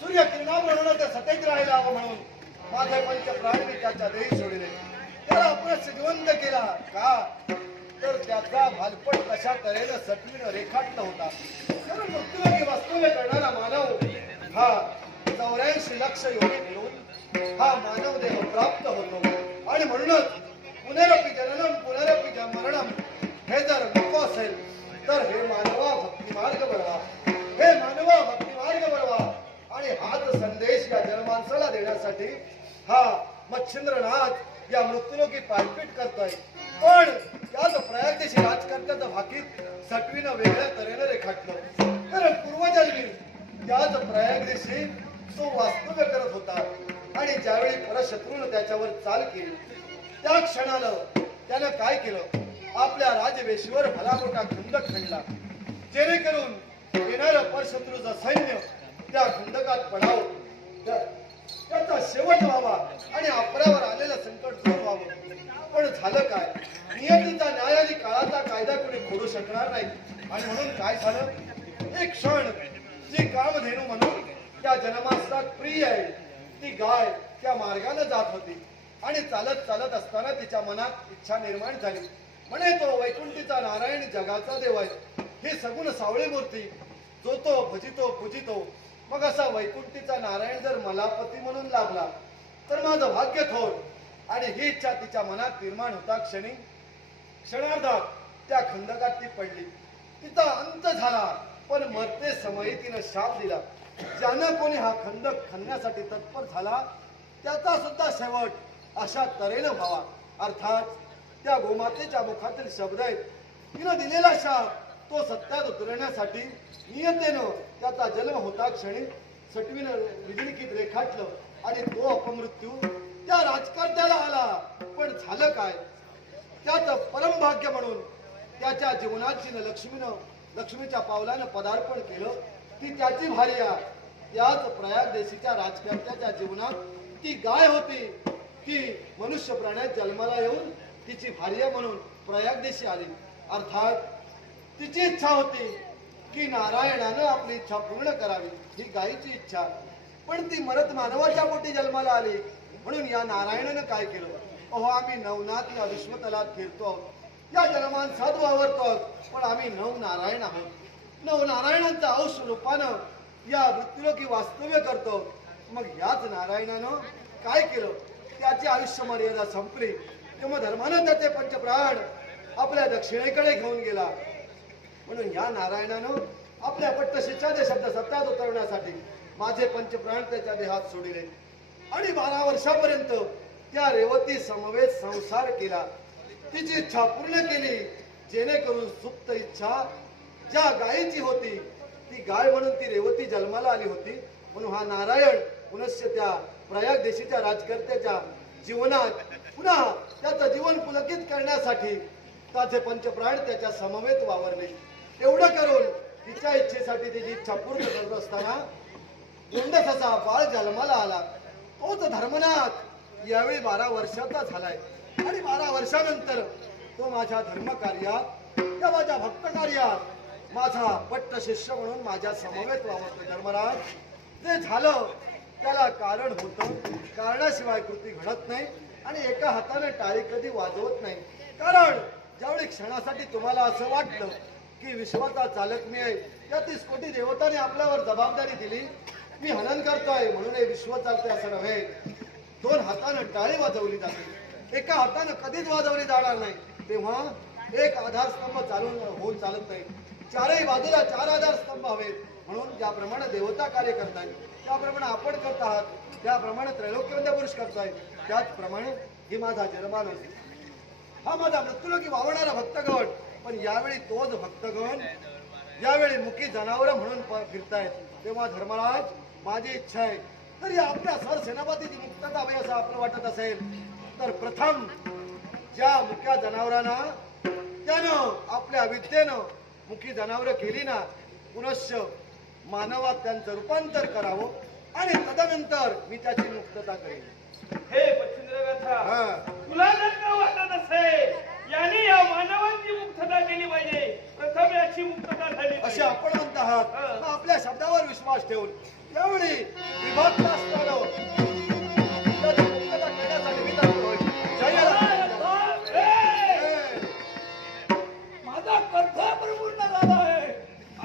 सूर्यकिरणाप्रमाणे ते सतेज राहिला म्हणून माझे पंचप्राण मी त्याच्या देही सोडले. त्याला आपण जिवंत केला का तर त्याचा भालपट कशा तऱ्हेनं सटवीनं रेखाटला होता. कारण मृत्यूलोकी वास्तव्य करणारा मानव हा 84 लक्ष योगी मिळून हा मानव देह प्राप्त होतो. आणि म्हणूनच पुनरपि जननम पुनरपि मरणम हे जर नको असेल तर हे मानवा भक्ती मार्ग बळवा, हे मानवा भक्ती मार्ग बळवा. आणि हाच संदेश या जनमानसाला देण्यासाठी हा मच्छिंद्रनाथ या मृत्यूलोकी पायपीट करतोय. पण त्याच प्रयागदेशी राजकर्त्याचं भाकीत सटवीनं वेगळ्या तऱ्हेनं रेखाटलं. कारण पूर्वजन्मी त्याच प्रयागदेशी तो वास्तव्य करत होता. आणि ज्यावेळी परशत्रूनं त्याच्यावर चाल केली त्या क्षणाला त्यानं काय केलं, आपल्या राजवेशीवर भला मोठा खंदक खणला, जेणेकरून येणारं परशत्रूचं सैन्य त्या खंदकात पडावं, त्याचा शेवट व्हावा आणि अपरावर आलेलं संकट दूर व्हावं. पण झालं काय, नियतीचा न्याय आणि काळाचा कायदा कोणी खोडू शकणार नाही. आणि म्हणून काय झालं, एक क्षण जी कामधेनू म्हणून त्या जनमानसात प्रिय आहे ती गाय त्या मार्गाने जात होती. आणि चालत चालत असताना तिच्या मनात इच्छा निर्माण झाली. म्हणे तो वैकुंठीचा नारायण जगाचा देव आहे, ही सगुण सावळी मूर्ती जो तो भजितो पूजितो. मग असा वैकुंठीचा नारायण जर मला पती म्हणून लाभला तर माझं भाग्य थोर. आणि ही इच्छा तिच्या मनात निर्माण होता क्षणार्धात त्या खंडकात ती पडली. तिचा अंत झाला. पण मरते समयी तिनं शाप दिला, ज्यानं कोणी हा खंडक खणण्यासाठी तत्पर झाला त्याचा सुद्धा शेवट अशा तऱ्हेनं व्हावा. अर्थात त्या गोमातेच्या मुखातील शब्द आहेत, तिनं दिलेला शाप तो सत्यात उतरण्यासाठी नियतेनं त्याचा जन्म होता क्षणी सटवीनं विजलिकीत रेखाटलं. आणि तो अपमृत्यू त्या राजकर्त्याला आला. पण झालं काय, त्याचं परमभाग्य म्हणून त्याच्या जीवनात लक्ष्मीच्या पावलानं पदार्पण केलं. ती त्याची भार्या त्याच प्रयाग देशीच्या राजकर्त्याच्या जीवनात ती गाय होती. ती मनुष्य प्राण्यात जन्माला येऊन तिची भार्या म्हणून प्रयाग देशी आली. अर्थात तिची इच्छा होती की नारायणानं आपली इच्छा पूर्ण करावी, ही गायीची इच्छा. पण ती मरत मानवाच्या पोटी जन्माला आली. म्हणून या नारायणानं काय केलं, अहो आम्ही नवनाथ या विश्वतलात फिरतो आहोत, या जनमानसात वावरतो आहोत, पण आम्ही नवनारायण आहोत. नवनारायणांच्या अंश रूपानं या मृत्यूलोकी वास्तव्य करतो. मग याच नारायणानं काय केलं, त्याची आयुष्य मर्यादा संपली तेव्हा धर्मानं त्याचे पंचप्राण आपल्या दक्षिणेकडे घेऊन गेला. म्हणून या नारायणानं आपल्या पट्टशिष्याचे शब्द सत्यात उतरवण्यासाठी माझे पंचप्राण त्याच्या देहात सोडले. आणि 12 वर्षापर्यंत त्या रेवती समवेत संसार केला, तिची इच्छा पूर्ण केली, जेणेकरून सुप्त इच्छा ज्या गायीची होती ती गाय म्हणून ती रेवती जन्माला आली होती. म्हणून हा नारायण पुनश्च त्या प्रयाग देशीच्या राजकर्त्याच्या जीवनात पुन्हा त्याचं जीवन पुलकित करण्यासाठी त्याचे पंचप्राण त्याच्या समवेत वावरले. एवढं करून तिच्या इच्छेसाठी तिची इच्छा पूर्ण करत असताना गोंडसाचा बाळ जन्माला आला. तोच धर्मनाथ यावेळी 12 वर्षाचा झालाय. आणि 12 वर्षानंतर तो माझ्या धर्म कार्यात त्या माझ्या भक्त कार्यात माझा पट्ट शिष्य म्हणून माझ्या समवेत वावरतो. धर्मराज, जे झालं त्याला कारण होतं, कारणाशिवाय कृती घडत नाही. आणि एका हाताने टाळी कधी वाजवत नाही. कारण ज्यावेळी क्षणासाठी तुम्हाला असं वाटलं की विश्वाचा चालक मी आहे, त्या 30 कोटी देवतांनी आपल्यावर जबाबदारी दिली, मी हनन करतोय म्हणून हे विश्व चालते असं नव्हे. 2 हातानं टाळी वाजवली जाते, एका हातानं कधीच वाजवली जाणार नाही. तेव्हा एक आधारस्तंभ चालून होऊन चालत नाही, चारही बाजूला 4 आधारस्तंभ हवेत. म्हणून ज्याप्रमाणे देवता कार्य करताय त्याप्रमाणे आपण करत आहात, त्याप्रमाणे त्रैलोक्यवंत पुरुष करताय, त्याचप्रमाणे ही माझा जनमानस, हा माझा मृत्यूलोकी वावरणारा भक्तगण. पण यावेळी तोच भक्तगण यावेळी मुकी जनावर म्हणून फिरतायत. तेव्हा धर्मराज, माझी इच्छा आहे तरी आपल्या सरसेनापतीची मुक्तता हवी असं आपण वाटत असेल तर प्रथम ज्या मुक्या जनावरांना त्यानं आपल्या विद्येनं मुकी जनावर केली ना, पुनश्च मानवात त्यांचं रूपांतर करावं आणि तदनंतर मी त्याची मुक्तता करेन. हे पच्छिंद्रनाथा, तुला जर वाटत असेल याने या मानवांची मुक्तता केली पाहिजे, याची मुक्तता झाली असे आपण म्हणत आहात. आपल्या शब्दावर विश्वास ठेवून त्यावेळी विभक्त असणारं त्याची मुक्तता करण्यासाठी मी तत्पर होईल. जय राम. माझा कर्तव्य पूर्ण झाला आहे.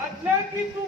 आज्ञा की तू